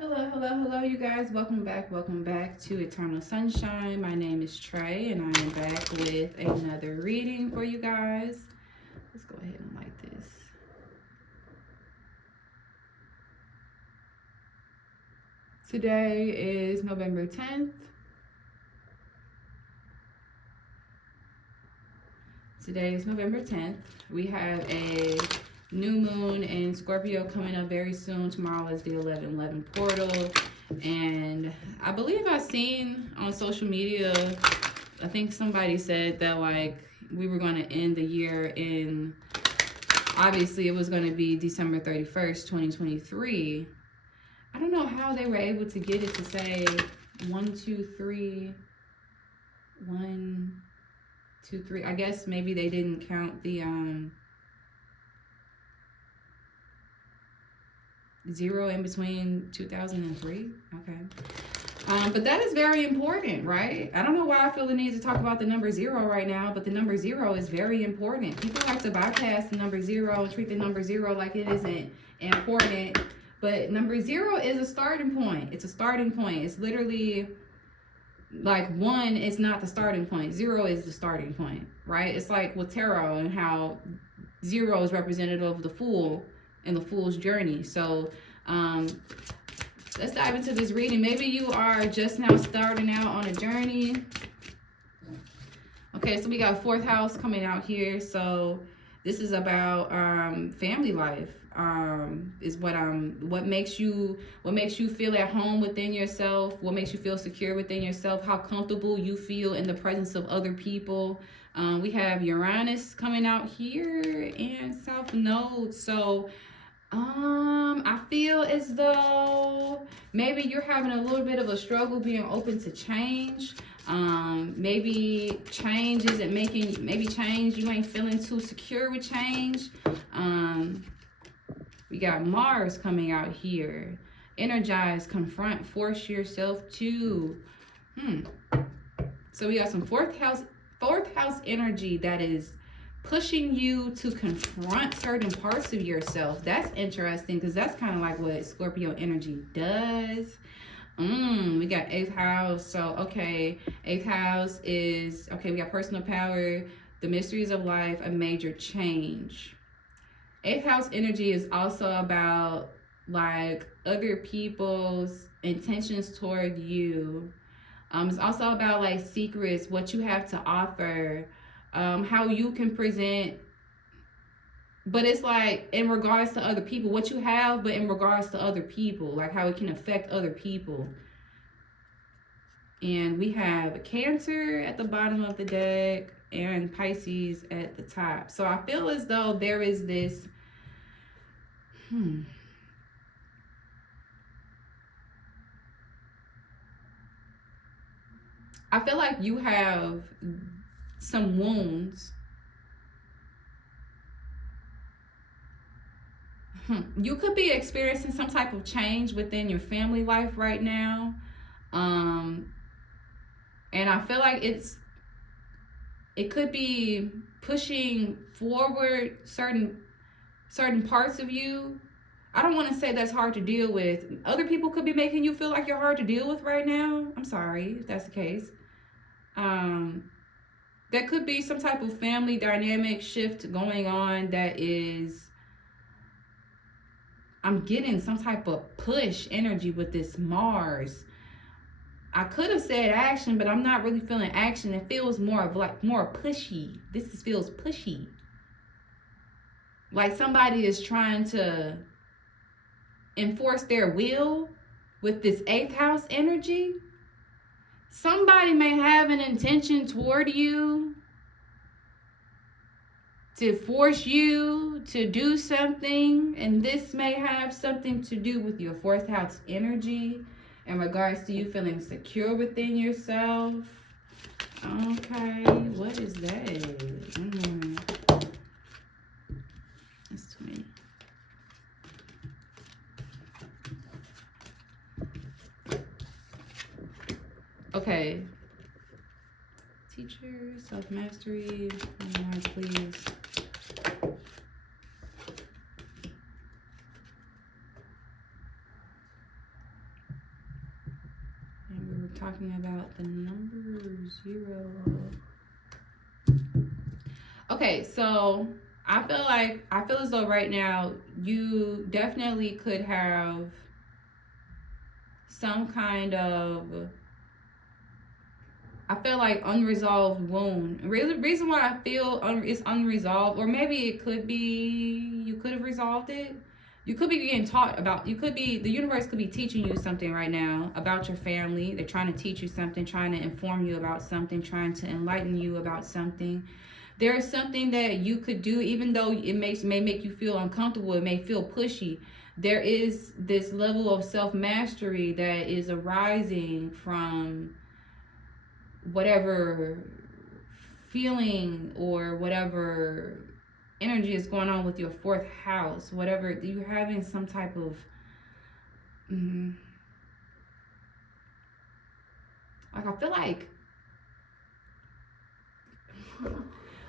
Hello, you guys. Welcome back to Eternal Sunshine. My name is Trey, and I am back with another reading for you guys. Let's go ahead and light this. Today is November 10th. We have a new moon in Scorpio coming up very soon. Tomorrow is the 11/11 portal. And I believe I've seen on social media, I think somebody said that like we were going to end the year in, obviously it was going to be December 31st, 2023. I don't know how they were able to get it to say 1, 2, 3, 1, 2, 3. I guess maybe they didn't count the 0 in between 2003. Okay. But that is very important, right? I don't know why I feel the need to talk about the number 0 right now, but the number 0 is very important. People like to bypass the number 0 and treat the number 0 like it isn't important. But number 0 is a starting point. It's a starting point. It's literally like 1 is not the starting point. 0 is the starting point, right? It's like with tarot and how 0 is representative of the Fool and the Fool's journey. So let's dive into this reading. Maybe you are just now starting out on a journey. Okay, so we got 4th house coming out here. So this is about family life. Is what makes you feel at home within yourself, what makes you feel secure within yourself, how comfortable you feel in the presence of other people. We have Uranus coming out here and South Node. So I feel as though maybe you're having a little bit of a struggle being open to change. Maybe change isn't making, maybe change, you ain't feeling too secure with change. We got Mars coming out here. Energize, confront, force yourself to. So we got some fourth house energy that is pushing you to confront certain parts of yourself. That's interesting because that's kind of like what Scorpio energy does. We got 8th house. So, okay, 8th house is, okay, we got personal power, the mysteries of life, a major change. 8th house energy is also about like other people's intentions toward you. It's also about like secrets, what you have to offer, how you can present, but it's like in regards to other people, what you have, but in regards to other people, like how it can affect other people. And we have Cancer at the bottom of the deck and Pisces at the top. So I feel as though there is this I feel like you have some wounds. You could be experiencing some type of change within your family life right now. And I feel like it could be pushing forward certain parts of you. I don't want to say that's hard to deal with. Other people could be making you feel like you're hard to deal with right now. I'm sorry if that's the case. There could be some type of family dynamic shift going on that is, I'm getting some type of push energy with this Mars. I could have said action, but I'm not really feeling action. It feels more of like more pushy. Feels pushy. Like somebody is trying to enforce their will with this 8th house energy. Somebody may have an intention toward you to force you to do something, and this may have something to do with your 4th house energy in regards to you feeling secure within yourself. Okay, what is that? That's 20. Okay. Teacher, self-mastery, please. talking about the number 0. Okay, so I feel as though right now you definitely could have some kind of, I feel like, unresolved wound. Really, reason why I feel it's unresolved, or maybe it could be you could have resolved it. You could be getting taught about. You could be, the universe could be teaching you something right now about your family. They're trying to teach you something, trying to inform you about something, trying to enlighten you about something. There is something that you could do, even though it may make you feel uncomfortable. It may feel pushy. There is this level of self-mastery that is arising from whatever feeling or whatever energy is going on with your 4th house. Whatever, you're having some type of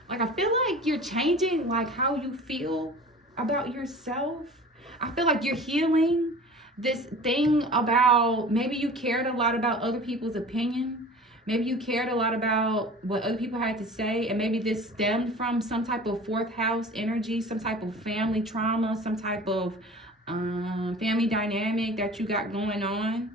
like, I feel like you're changing, like, how you feel about yourself. I feel like you're healing this thing about, maybe you cared a lot about other people's opinion. Maybe you cared a lot about what other people had to say, and maybe this stemmed from some type of 4th house energy, some type of family trauma, some type of family dynamic that you got going on.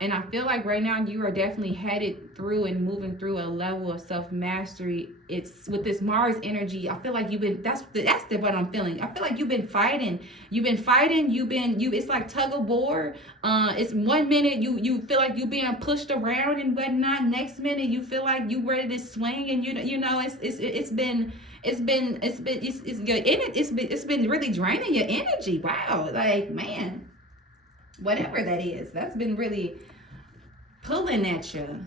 And I feel like right now you are definitely headed through and moving through a level of self-mastery. It's with this Mars energy. I feel like you've been, that's what I'm feeling. I feel like you've been fighting. It's like tug of war. It's 1 minute you feel like you being pushed around and whatnot. Next minute you feel like you ready to swing, and it's been really draining your energy. Wow, like, man, whatever that is, that's been really pulling at you.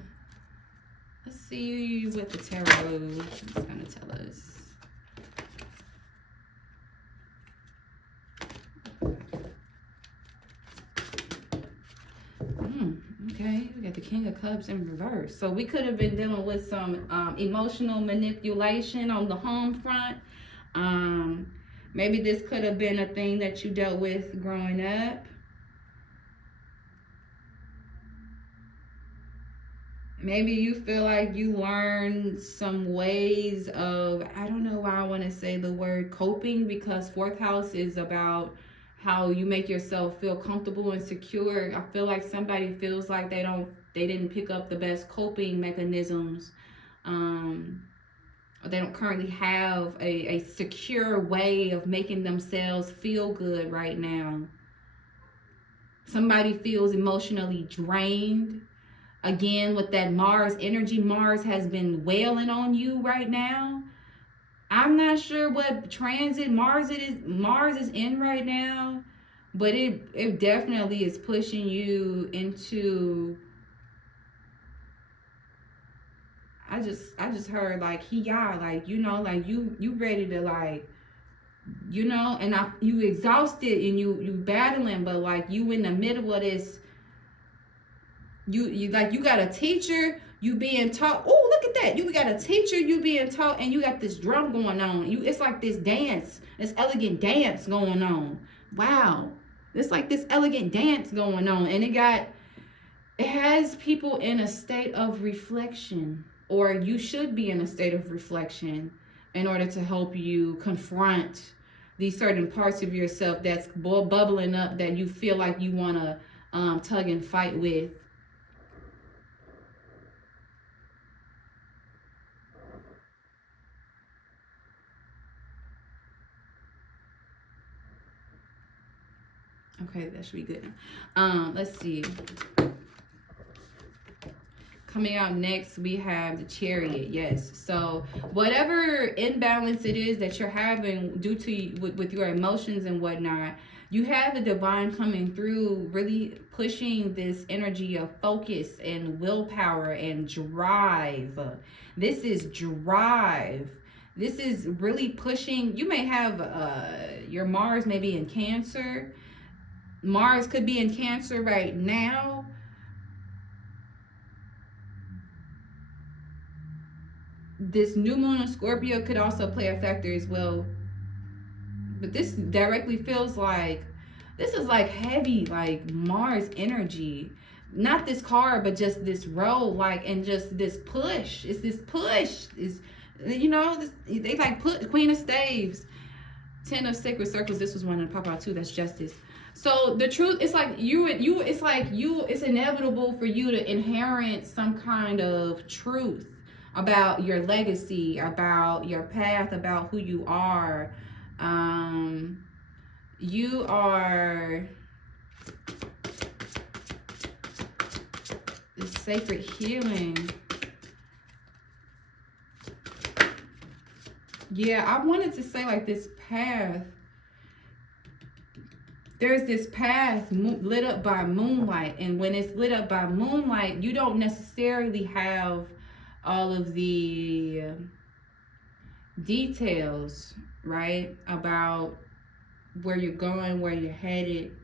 Let's see what the tarot is going to tell us. Okay, we got the King of Cups in reverse. So we could have been dealing with some emotional manipulation on the home front. Maybe this could have been a thing that you dealt with growing up. Maybe you feel like you learned some ways of, I don't know why I want to say the word coping, because 4th house is about how you make yourself feel comfortable and secure. I feel like somebody feels like they didn't pick up the best coping mechanisms. They don't currently have a secure way of making themselves feel good right now. Somebody feels emotionally drained. Again, with that Mars energy, Mars has been wailing on you right now. I'm not sure what transit Mars is in right now, but it definitely is pushing you into, I just heard like like, like you ready to, like, and you exhausted and you battling, but like you in the middle of this. You got a teacher, you being taught. Oh, look at that. You got a teacher, you being taught, and you got this drum going on. It's like this dance, this elegant dance going on. Wow. It's like this elegant dance going on. And it has people in a state of reflection, or you should be in a state of reflection in order to help you confront these certain parts of yourself that's bubbling up that you feel like you want to tug and fight with. Okay, that should be good. Let's see. Coming out next, we have the Chariot. Yes. So whatever imbalance it is that you're having due to with your emotions and whatnot, you have the divine coming through, really pushing this energy of focus and willpower and drive. This is drive. This is really pushing. You may have your Mars may be in Cancer. Mars could be in Cancer right now. This new moon in Scorpio could also play a factor as well. But this directly feels like, this is like heavy, like Mars energy. not this card, but just this row, like, and just this push. It's this push. Is, you know, this, they like put Queen of Staves, Ten of Sacred Circles. This was one that pop out too. That's Justice. So the truth, it's like it's inevitable for you to inherit some kind of truth about your legacy, about your path, about who you are. You are this sacred healing. Yeah, I wanted to say like this path. There's this path lit up by moonlight, and when it's lit up by moonlight, you don't necessarily have all of the details, right, about where you're going, where you're headed.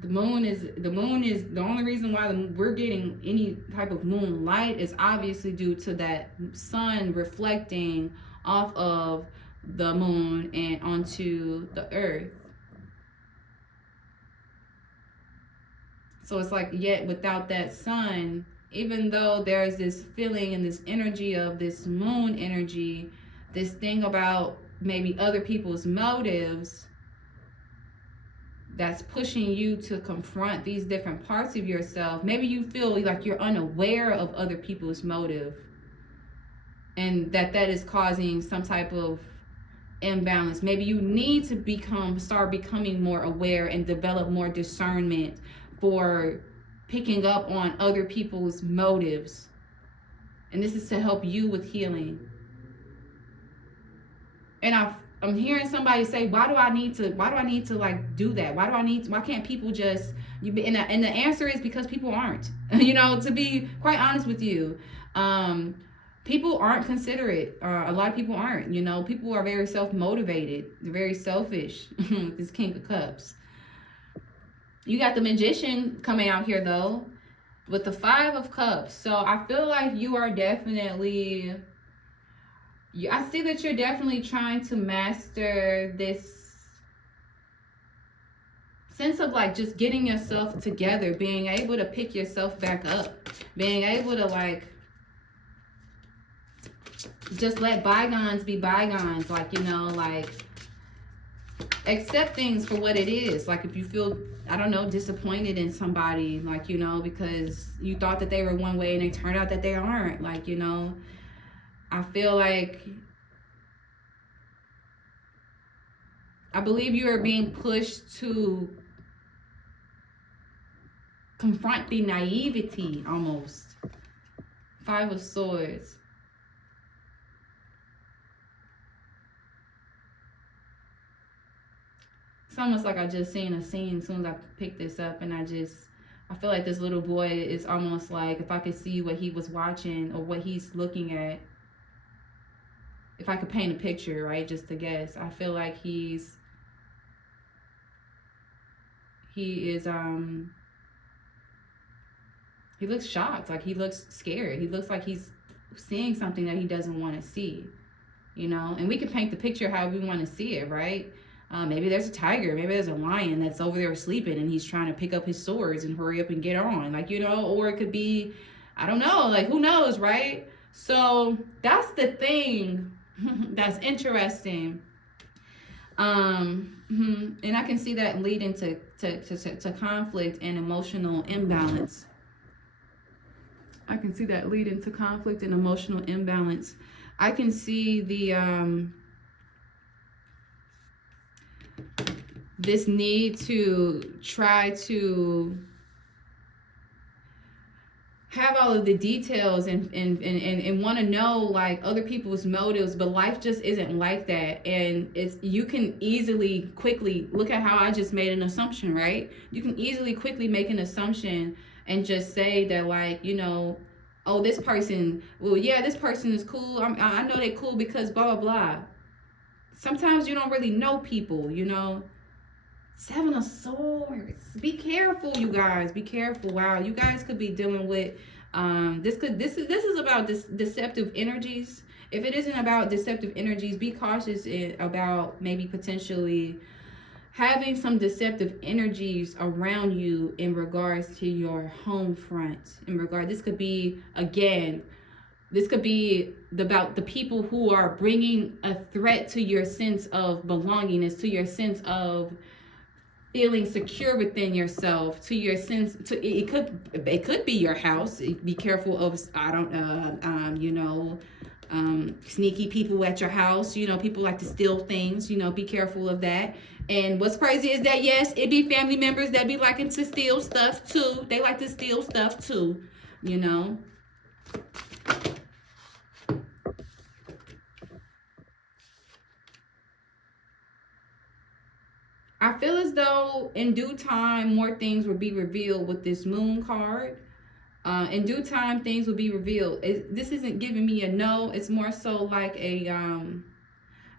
The moon is the only reason why we're getting any type of moonlight is obviously due to that sun reflecting off of the moon and onto the earth. So it's like, yet without that sun, even though there's this feeling and this energy of this moon energy, this thing about maybe other people's motives that's pushing you to confront these different parts of yourself. Maybe you feel like you're unaware of other people's motive, and that is causing some type of imbalance. Maybe you need to start becoming more aware and develop more discernment for picking up on other people's motives. And this is to help you with healing. And I'm hearing somebody say, why do I need to like do that? Why can't people just, and the answer is because people aren't. You know, to be quite honest with you, people aren't considerate. A lot of people aren't, you know. People are very self-motivated. They're very selfish. This King of Cups. You got the Magician coming out here though, with the Five of Cups. So I feel like you are definitely, I see that you're definitely trying to master this sense of like just getting yourself together, being able to pick yourself back up, being able to like just let bygones be bygones, like, you know, like accept things for what it is. Like if you feel, I don't know, disappointed in somebody, like, you know, because you thought that they were one way and they turned out that they aren't, like, you know, I feel like, I believe you are being pushed to confront the naivety almost. Five of Swords. It's almost like I just seen a scene as soon as I picked this up, and I feel like this little boy is almost like, if I could see what he was watching or what he's looking at, if I could paint a picture, right, just to guess, I feel like he looks shocked, like he looks scared. He looks like he's seeing something that he doesn't want to see, you know, and we can paint the picture how we want to see it, right? Maybe there's a tiger, maybe there's a lion that's over there sleeping and he's trying to pick up his swords and hurry up and get on, like, you know, or it could be, I don't know, like, who knows, right? So that's the thing that's interesting. And I can see that leading to conflict and emotional imbalance. I can see that leading to conflict and emotional imbalance. I can see the this need to try to have all of the details and want to know like other people's motives, but life just isn't like that. And you can easily quickly look at how I just made an assumption, right? You can easily quickly make an assumption and just say that, like, you know, oh, this person, well, yeah, this person is cool. I know they're cool because blah, blah, blah. Sometimes you don't really know people, you know. Seven of Swords. Be careful, you guys. Be careful. Wow, you guys could be dealing with this is about deceptive energies. If it isn't about deceptive energies, be cautious about maybe potentially having some deceptive energies around you in regards to your home front. This could be, again, this could be about the people who are bringing a threat to your sense of belongingness, to your sense of feeling secure within yourself, to your sense to it could be your house. Be careful of, I don't sneaky people at your house. People like to steal things. Be careful of that. And what's crazy is that, yes, it be family members that be liking to steal stuff too. They like to steal stuff too. I feel as though in due time more things will be revealed with this moon card. In due time things will be revealed. This isn't giving me a no. It's more so like a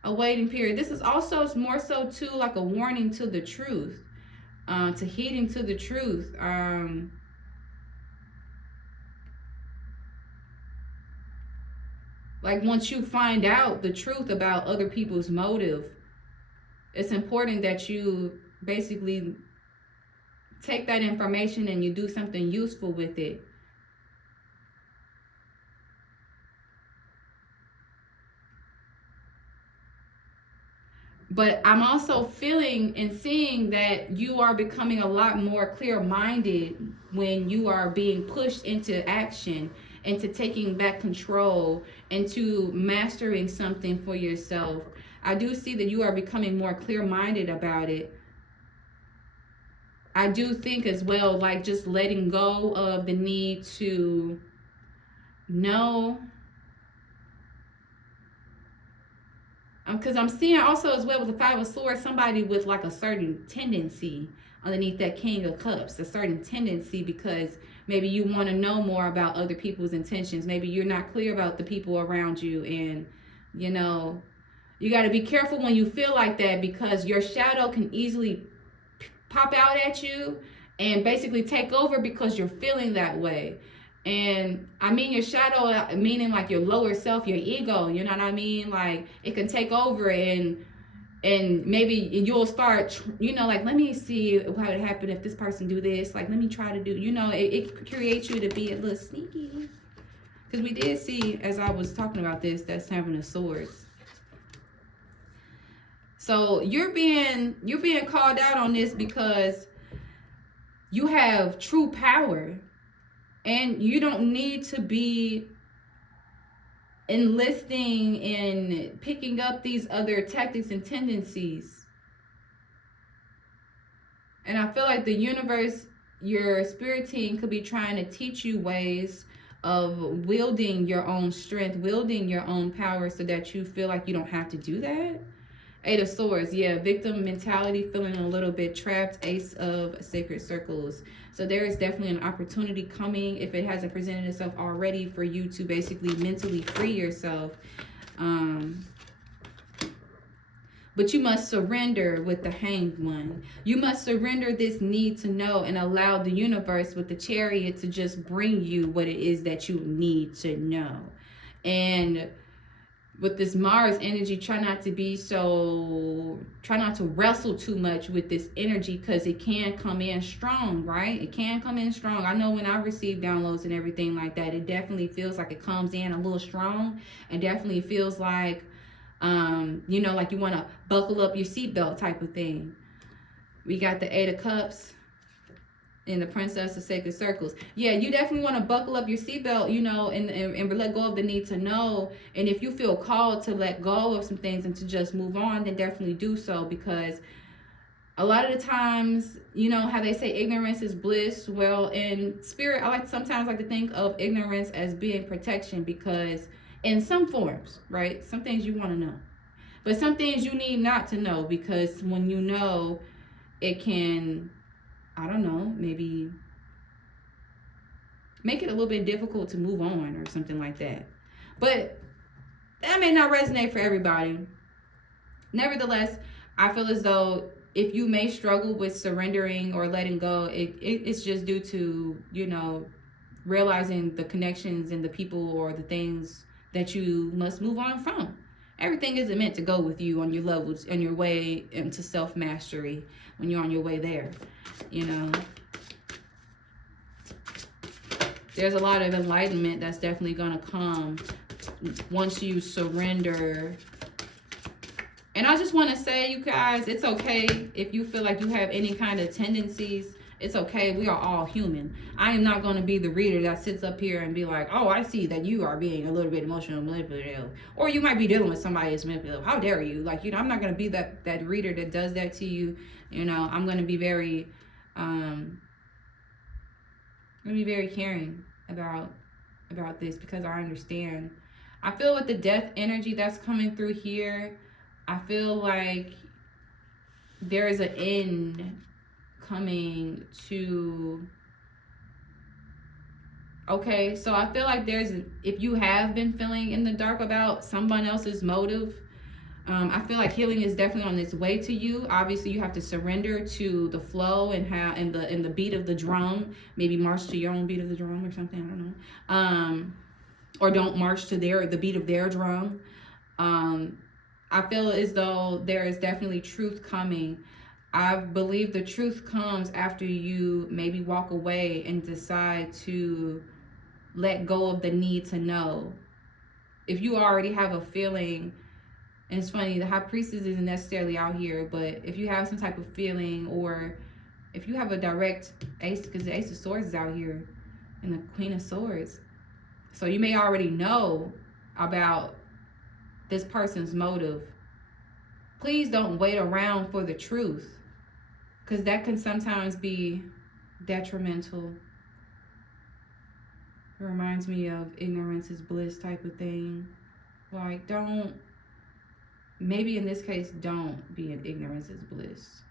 waiting period. This is also more so too like a warning to the truth, to heeding to the truth. Like once you find out the truth about other people's motive, it's important that you basically take that information and you do something useful with it. But I'm also feeling and seeing that you are becoming a lot more clear-minded when you are being pushed into action, into taking back control, into mastering something for yourself. I do see that you are becoming more clear-minded about it. I do think as well, like just letting go of the need to know. Because I'm seeing also as well with the Five of Swords, somebody with like a certain tendency underneath that King of Cups, a certain tendency, because maybe you want to know more about other people's intentions. Maybe you're not clear about the people around you, and you got to be careful when you feel like that, because your shadow can easily pop out at you and basically take over because you're feeling that way. And I mean your shadow, meaning like your lower self, your ego, you know what I mean? Like it can take over, and maybe you'll start, like, let me see what would happen if this person do this. Like, let me try to do, it creates you to be a little sneaky. Because we did see, as I was talking about this, that Seven of Swords. So you're being called out on this because you have true power. And you don't need to be enlisting and picking up these other tactics and tendencies. And I feel like the universe, your spirit team, could be trying to teach you ways of wielding your own strength, wielding your own power, so that you feel like you don't have to do that. Eight of Swords, yeah, victim mentality, feeling a little bit trapped. Ace of Sacred Circles. So there is definitely an opportunity coming, if it hasn't presented itself already, for you to basically mentally free yourself. But you must surrender with the Hanged One. You must surrender this need to know and allow the universe with the Chariot to just bring you what it is that you need to know. And with this Mars energy, try not to wrestle too much with this energy, because it can come in strong, right? It can come in strong. I know when I receive downloads and everything like that, it definitely feels like it comes in a little strong. It definitely feels like, like you want to buckle up your seatbelt type of thing. We got the Eight of Cups and the Princess of Sacred Circles. Yeah, you definitely want to buckle up your seatbelt, and let go of the need to know. And if you feel called to let go of some things and to just move on, then definitely do so, because a lot of the times, how they say ignorance is bliss. Well, in spirit, I sometimes like to think of ignorance as being protection, because in some forms, right? Some things you want to know, but some things you need not to know, because when you know, it can, I don't know, maybe make it a little bit difficult to move on or something like that. But that may not resonate for everybody. Nevertheless, I feel as though if you may struggle with surrendering or letting go, it's just due to, realizing the connections and the people or the things that you must move on from. Everything isn't meant to go with you on your levels, on your way into self-mastery, when you're on your way there, you know. There's a lot of enlightenment that's definitely going to come once you surrender. And I just want to say, you guys, it's okay if you feel like you have any kind of tendencies. It's okay. We are all human. I am not going to be the reader that sits up here and be like, oh, I see that you are being a little bit emotional manipulative. Or you might be dealing with somebody that's manipulative. How dare you? Like, you know, I'm not going to be that reader that does that to you. You know, I'm going to be very, caring about this, because I understand. I feel with the death energy that's coming through here, I feel like there is an end coming to. Okay, so I feel like if you have been feeling in the dark about someone else's motive, I feel like healing is definitely on its way to you. Obviously, you have to surrender to the flow and the beat of the drum. Maybe march to your own beat of the drum or something. I don't know. Or don't march to the beat of their drum. I feel as though there is definitely truth coming. I believe the truth comes after you maybe walk away and decide to let go of the need to know. If you already have a feeling, and it's funny, the High Priestess isn't necessarily out here, but if you have some type of feeling, or if you have a direct ace, because the Ace of Swords is out here, and the Queen of Swords. So you may already know about this person's motive. Please don't wait around for the truth, because that can sometimes be detrimental. It reminds me of ignorance is bliss type of thing. Like, maybe in this case, don't be in ignorance is bliss.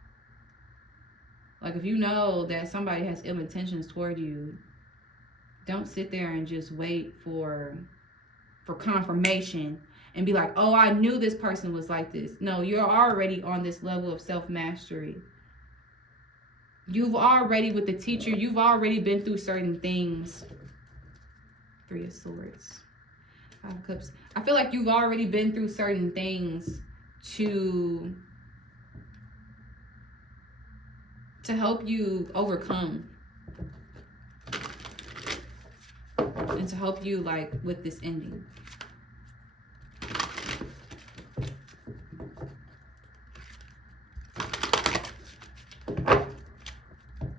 Like, if you know that somebody has ill intentions toward you, don't sit there and just wait for confirmation and be like, oh, I knew this person was like this. No, you're already on this level of self-mastery. You've already, with the teacher, you've already been through certain things. Three of Swords, Five of Cups. I feel like you've already been through certain things to help you overcome. And to help you, like, with this ending.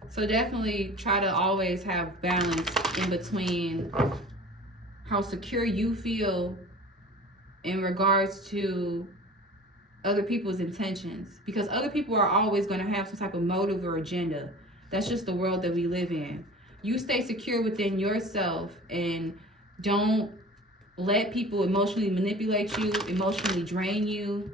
So definitely try to always have balance in between how secure you feel in regards to other people's intentions. Because other people are always going to have some type of motive or agenda. That's just the world that we live in. You stay secure within yourself and don't let people emotionally manipulate you, emotionally drain you.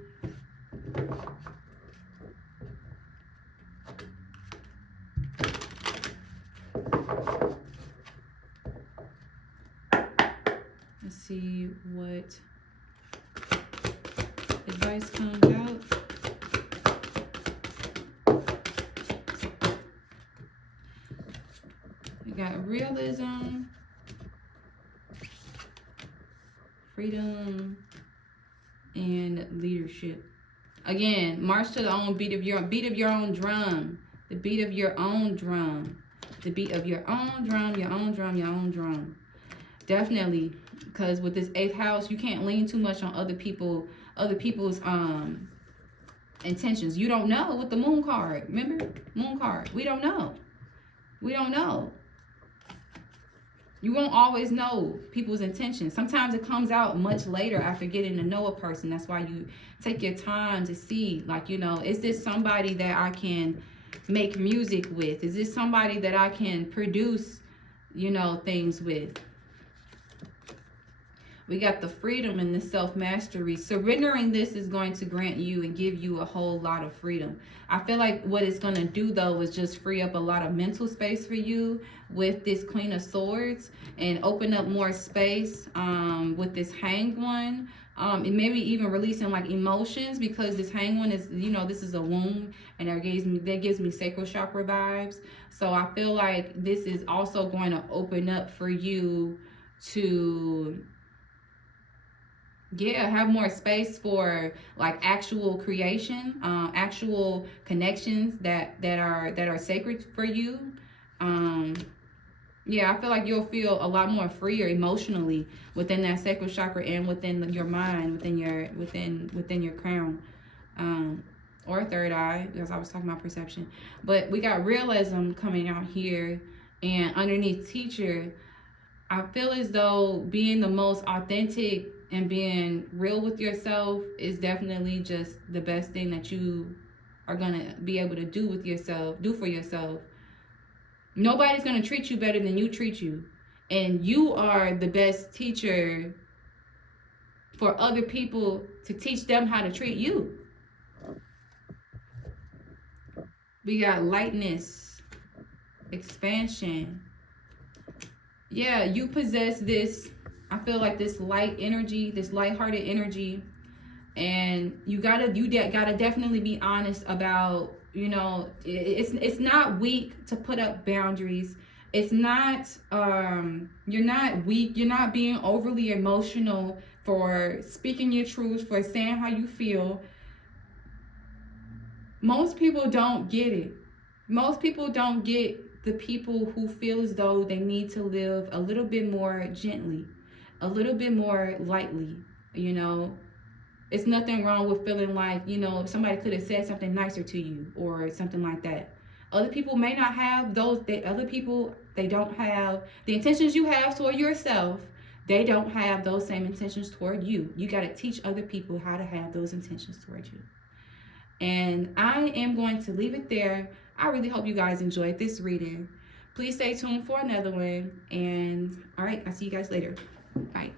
Let's see what advice comes out. We got realism, freedom, and leadership. Again, march to the own beat of your own drum. The beat of your own drum. The beat of your own drum, your own drum, your own drum. Definitely, because with this 8th house, you can't lean too much on other people's intentions. You don't know with the Moon card. Remember? Moon card. We don't know. We don't know. You won't always know people's intentions. Sometimes it comes out much later after getting to know a person. That's why you take your time to see, like, you know, is this somebody that I can make music with? Is this somebody that I can produce, you know, things with? We got the freedom and the self-mastery. Surrendering this is going to grant you and give you a whole lot of freedom. I feel like what it's going to do, though, is just free up a lot of mental space for you with this Queen of Swords and open up more space with this Hanged One. And maybe even releasing, like, emotions, because this Hanged One is, you know, this is a womb, and that gives me sacral chakra vibes. So I feel like this is also going to open up for you to Yeah, have more space for like actual creation, actual connections that are sacred for you. Um, yeah, I feel like you'll feel a lot more freer emotionally within that sacral chakra and within your mind, within your crown, um, or third eye, because I was talking about perception. But we got realism coming out here, and underneath teacher, I feel as though being the most authentic and being real with yourself is definitely just the best thing that you are gonna be able to do with yourself, do for yourself. Nobody's gonna treat you better than you treat you. And you are the best teacher for other people to teach them how to treat you. We got lightness, expansion. Yeah, you possess this, I feel like this light energy, this lighthearted energy, and you gotta definitely be honest about, it's not weak to put up boundaries. It's not you're not weak, you're not being overly emotional for speaking your truth, for saying how you feel. Most people don't get it. Most people don't get the people who feel as though they need to live a little bit more gently, a little bit more lightly, you know. It's nothing wrong with feeling like, somebody could have said something nicer to you or something like that. Other people may not have other people, they don't have the intentions you have toward yourself. They don't have those same intentions toward you. You got to teach other people how to have those intentions toward you. And I am going to leave it there. I really hope you guys enjoyed this reading. Please stay tuned for another one. And all right, I'll see you guys later. Bye.